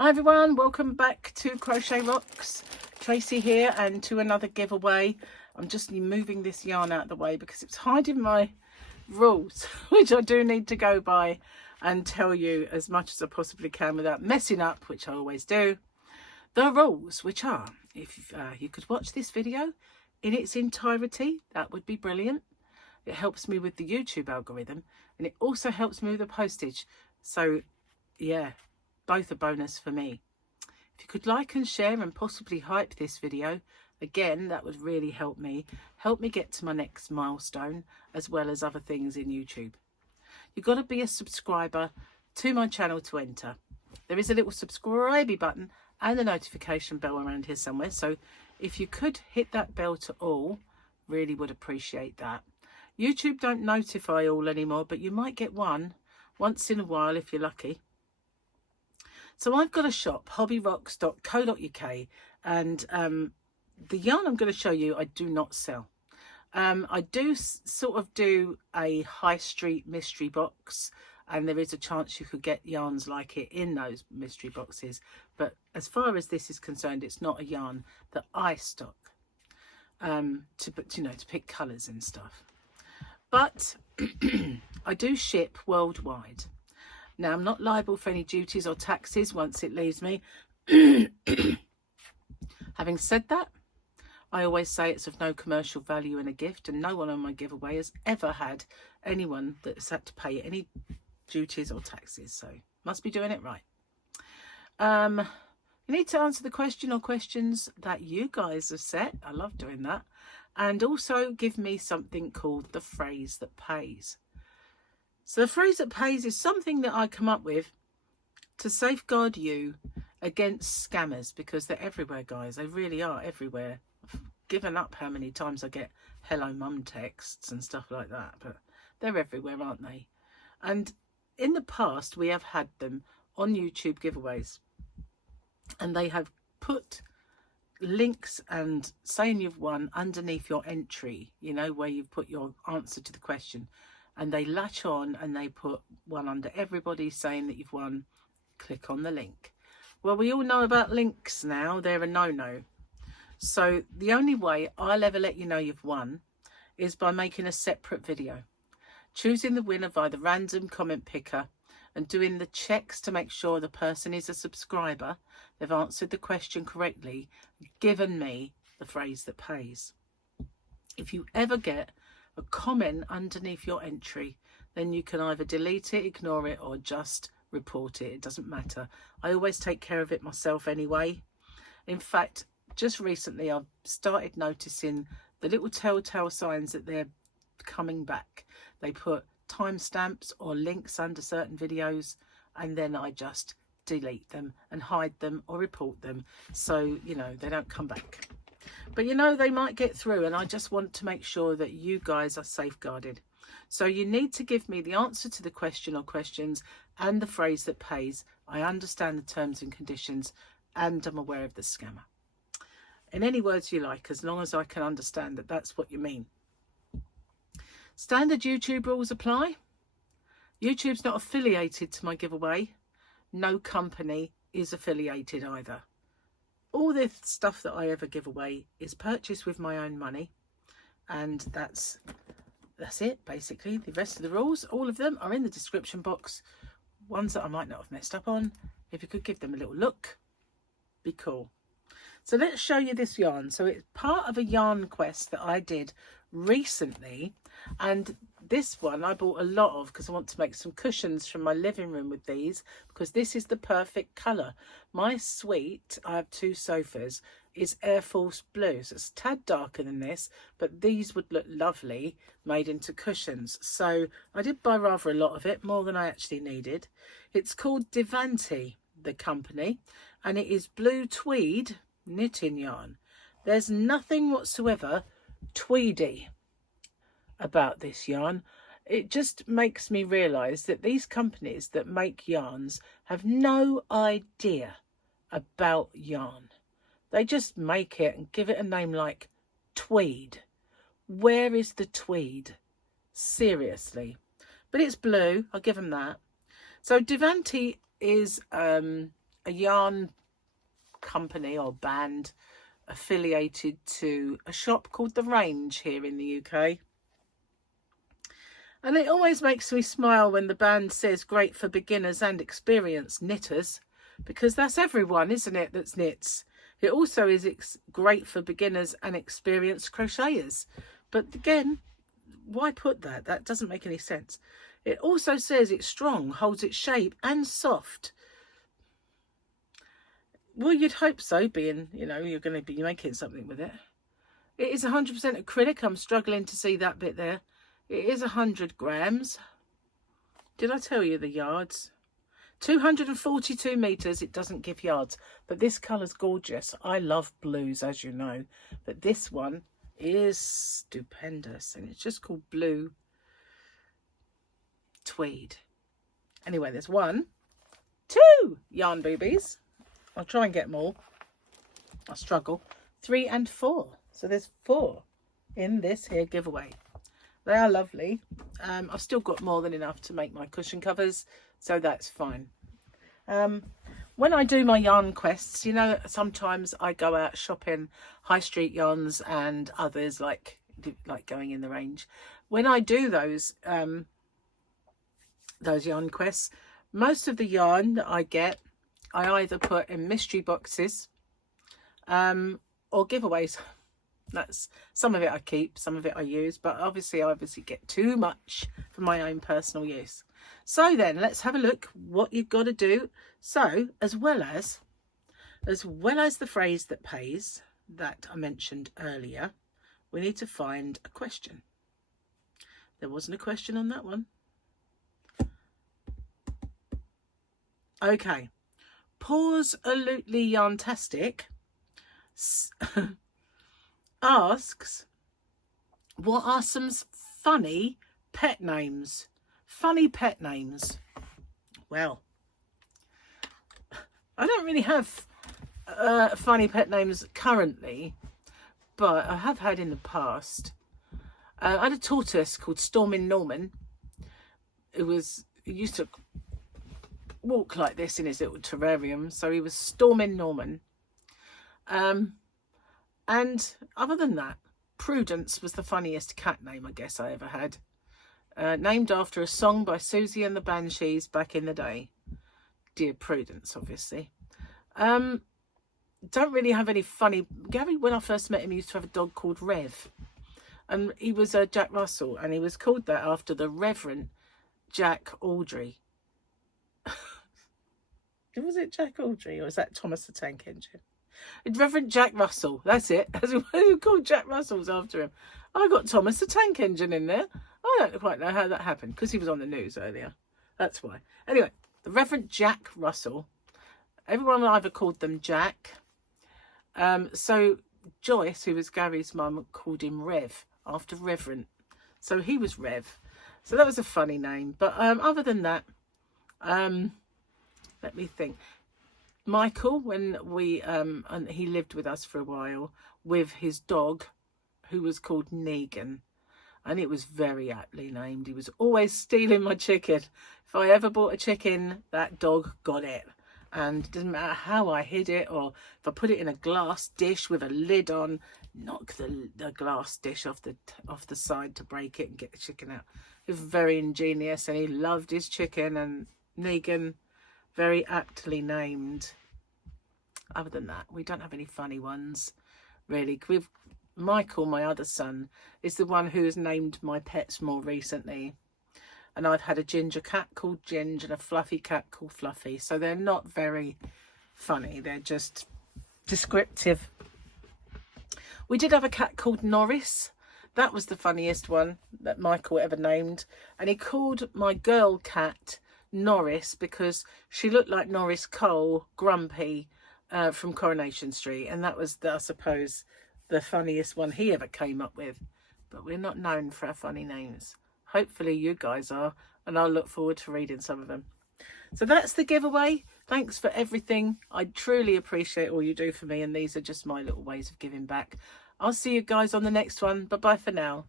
Hi everyone, welcome back to Crochet Rocks. Tracy here, and to another giveaway. I'm just moving this yarn out of the way because it's hiding my rules, which I do need to go by and tell you as much as I possibly can without messing up, which I always do. The rules, which are, if you could watch this video in its entirety, that would be brilliant. It helps me with the YouTube algorithm, and it also helps me with the postage. So yeah, both a bonus for me. If you could like and share and possibly hype this video, again, that would really help me get to my next milestone, as well as other things in YouTube. You've got to be a subscriber to my channel to enter. There is a little subscribe button and a notification bell around here somewhere, so if you could hit that bell to all, really would appreciate that. YouTube don't notify all anymore, but you might get one once in a while if you're lucky. So I've got a shop, hobbyrocks.co.uk, and the yarn I'm going to show you I do not sell. I do sort of do a high street mystery box, and there is a chance you could get yarns like it in those mystery boxes, but as far as this is concerned, it's not a yarn that I stock to pick colours and stuff. But I do ship worldwide. Now, I'm not liable for any duties or taxes once it leaves me. Having said that, I always say it's of no commercial value in a gift, and no one on my giveaway has ever had anyone that's had to pay any duties or taxes, so must be doing it right. You need to answer the question or questions that you guys have set. I love doing that. And also give me something called the phrase that pays. So the phrase that pays is something that I come up with to safeguard you against scammers, because they're everywhere, guys. They really are everywhere. I've given up how many times I get hello mum texts and stuff like that, but they're everywhere, aren't they? And in the past, we have had them on YouTube giveaways, and they have put links and saying you've won underneath your entry, you know, where you've put your answer to the question. And they latch on and they put one under everybody saying that you've won. Click on the link. Well, we all know about links now. They're a no-no. So the only way I'll ever let you know you've won is by making a separate video, choosing the winner via the random comment picker, and doing the checks to make sure the person is a subscriber, they've answered the question correctly, given me the phrase that pays. If you ever get a comment underneath your entry, then you can either delete it, ignore it, or just report it. It doesn't matter. I always take care of it myself anyway. In fact, just recently I've started noticing the little telltale signs that they're coming back. They put timestamps or links under certain videos, and then I just delete them and hide them or report them, so you know they don't come back. But you know, they might get through, and I just want to make sure that you guys are safeguarded. So you need to give me the answer to the question or questions and the phrase that pays. I understand the terms and conditions, and I'm aware of the scammer. In any words you like, as long as I can understand that that's what you mean. Standard YouTube rules apply. YouTube's not affiliated to my giveaway. No company is affiliated either. All the stuff that I ever give away is purchased with my own money, and that's it basically. The rest of the rules, all of them, are in the description box. Ones that I might not have messed up on, if you could give them a little look, be cool. So let's show you this yarn. So it's part of a yarn quest that I did recently, and this one I bought a lot of because I want to make some cushions from my living room with these, because this is the perfect colour. My suite, I have 2 sofas, is Air Force Blue, so it's a tad darker than this, but these would look lovely made into cushions. So I did buy rather a lot of it, more than I actually needed. It's called Devanti, the company, and it is blue tweed knitting yarn. There's nothing whatsoever tweedy about this yarn. It just makes me realise that these companies that make yarns have no idea about yarn. They just make it and give it a name like tweed. Where is the tweed? Seriously. But it's blue, I'll give them that. So Devanti is a a yarn company or band affiliated to a shop called The Range here in the UK. And it always makes me smile when the band says great for beginners and experienced knitters, because that's everyone, isn't it, that knits. It also is great for beginners and experienced crocheters. But again, why put that? That doesn't make any sense. It also says it's strong, holds its shape and soft. Well, you'd hope so, being, you know, you're going to be making something with it. It is 100% acrylic. I'm struggling to see that bit there. It is 100 grams. Did I tell you the yards? 242 meters. It doesn't give yards, but this colour's gorgeous. I love blues, as you know, but this one is stupendous, and it's just called Blue Tweed. Anyway, there's 1, 2 yarn boobies. I'll try and get more. I struggle. 3 and 4. So there's 4 in this here giveaway. They are lovely. I've still got more than enough to make my cushion covers, so that's fine. When I do my yarn quests, you know, sometimes I go out shopping high street yarns and others like going in the range. When I do those yarn quests, most of the yarn that I get, I either put in mystery boxes or giveaways. That's some of it I keep, some of it I use, but obviously I get too much for my own personal use. So then let's have a look what you've got to do. So as well as the phrase that pays that I mentioned earlier, we need to find a question. There wasn't a question on that one. Okay. Pause-alutely yarntastic asks, what are some funny pet names? Funny pet names. Well, I don't really have funny pet names currently, but I have had in the past. I had a tortoise called Stormin' Norman. He used to walk like this in his little terrarium, so he was Stormin' Norman. And other than that, Prudence was the funniest cat name I guess I ever had. Named after a song by Susie and the Banshees back in the day. Dear Prudence, obviously. Don't really have any funny... Gary, when I first met him, he used to have a dog called Rev. And he was a Jack Russell, and he was called that after the Reverend Jack Audrey. Was it Jack Audrey, or was that Thomas the Tank Engine? Reverend Jack Russell, that's it. That's what we called Jack Russell's after him. I got Thomas the Tank Engine in there. I don't quite know how that happened, because he was on the news earlier. That's why. Anyway, the Reverend Jack Russell. Everyone either called them Jack. So Joyce, who was Gary's mum, called him Rev, after Reverend. So he was Rev. So that was a funny name. But other than that, let me think. Michael, when and he lived with us for a while with his dog, who was called Negan, and it was very aptly named. He was always stealing my chicken. If I ever bought a chicken, that dog got it, and it didn't matter how I hid it, or if I put it in a glass dish with a lid on, knock the glass dish off the side to break it and get the chicken out. He was very ingenious, and he loved his chicken. And Negan, very aptly named. Other than that, we don't have any funny ones, really. With Michael, my other son, is the one who has named my pets more recently. And I've had a ginger cat called Ginge and a fluffy cat called Fluffy. So they're not very funny. They're just descriptive. We did have a cat called Norris. That was the funniest one that Michael ever named. And he called my girl cat Norris because she looked like Norris Cole, grumpy, from Coronation Street. And that was, I suppose, the funniest one he ever came up with. But we're not known for our funny names. Hopefully you guys are, and I'll look forward to reading some of them. So that's the giveaway. Thanks for everything. I truly appreciate all you do for me, and these are just my little ways of giving back. I'll see you guys on the next one. Bye-bye for now.